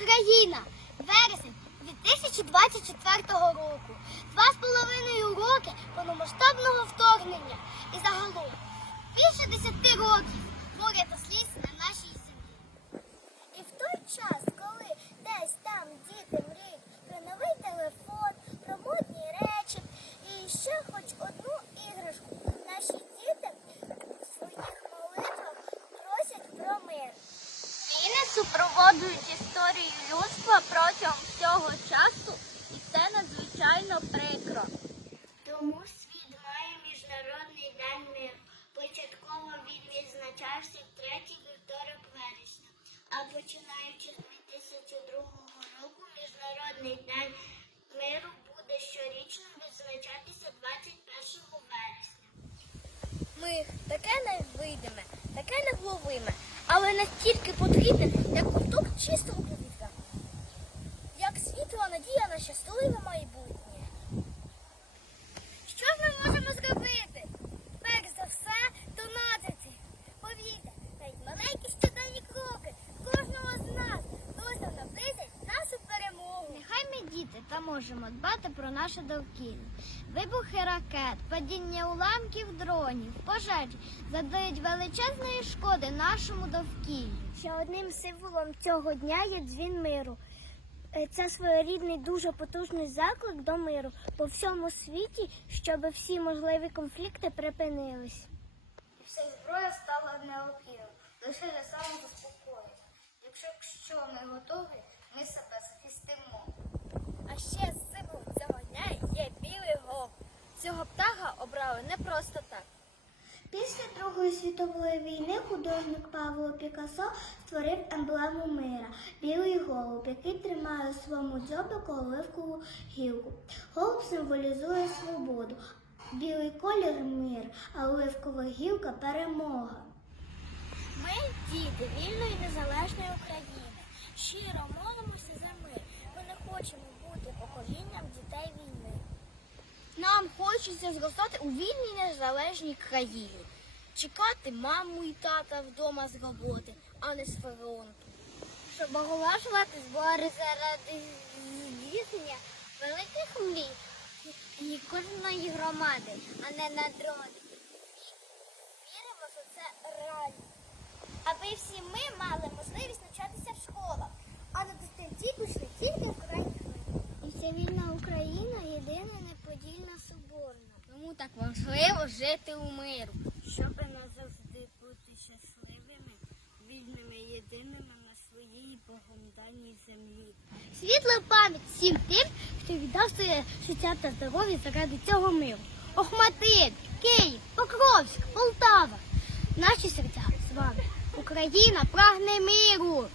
Україна! Вересень 2024 року. Два з половиною роки повномасштабного вторгнення. І загалом більше десяти років горя та сліз на нашій землі. І в той час, коли десь там діти мріють про новий телефон, про модні речі і ще хоч одну іграшку, наші діти в своїх молитвах просять про мир. Війни супроводжують історію людства протягом всього часу, і це надзвичайно прикро. Тому світ має міжнародний день миру. Початково він відзначався в третій вівторок вересня, а починаючи з 2002 року, міжнародний день миру буде щорічно відзначатися 21 вересня. Мир таке невидиме, таке невловиме, але настільки потрібне, як куток чистого повітря. Як світла надія на щасливе майбутнє. Та можемо дбати про наше довкілля. Вибухи ракет, падіння уламків дронів, пожежі задають величезної шкоди нашому довкіллю. Ще одним символом цього дня є дзвін миру. Е, Це своєрідний дуже потужний заклик до миру по всьому світі, щоб всі можливі конфлікти припинились. І вся зброя стала необхідною, лише для самозаспокоєння. Якщо якщо ми готові, ми себе захистимо. А ще символом цього дня є білий голуб. Цього обрали не просто так. Після Другої світової війни художник Павло Пікассо створив емблему мира білий голуб, який тримає у своєму дзьобику оливкову гілку. Голуб символізує свободу, білий колір мир, а оливкова гілка перемога. Ми діти вільної незалежної України. Щиро молимося за мир. Ми не хочемо бути поколінням дітей війни. Нам хочеться зростати у вільній незалежній країні, чекати маму і тата вдома з роботи, а не з фронту. Щоб оголошувати збори заради здійснення великих мрій і кожної громади, а не на дрони. Віримо, що це реально. Аби всі ми мали можливість навчатися в школах, а на дистанційку йшли тільки українською. І вся вільна Україна єдина неподільна соборна. Тому так важливо жити у миру, щоб назавжди бути щасливими, вільними єдиними на своїй Богом даній землі. Світла пам'ять всім тим, хто віддав своє життя та здоров'я заради цього миру. Охматин, Київ, Покровськ, Полтава. Наші серця з вами. Україна прагне миру.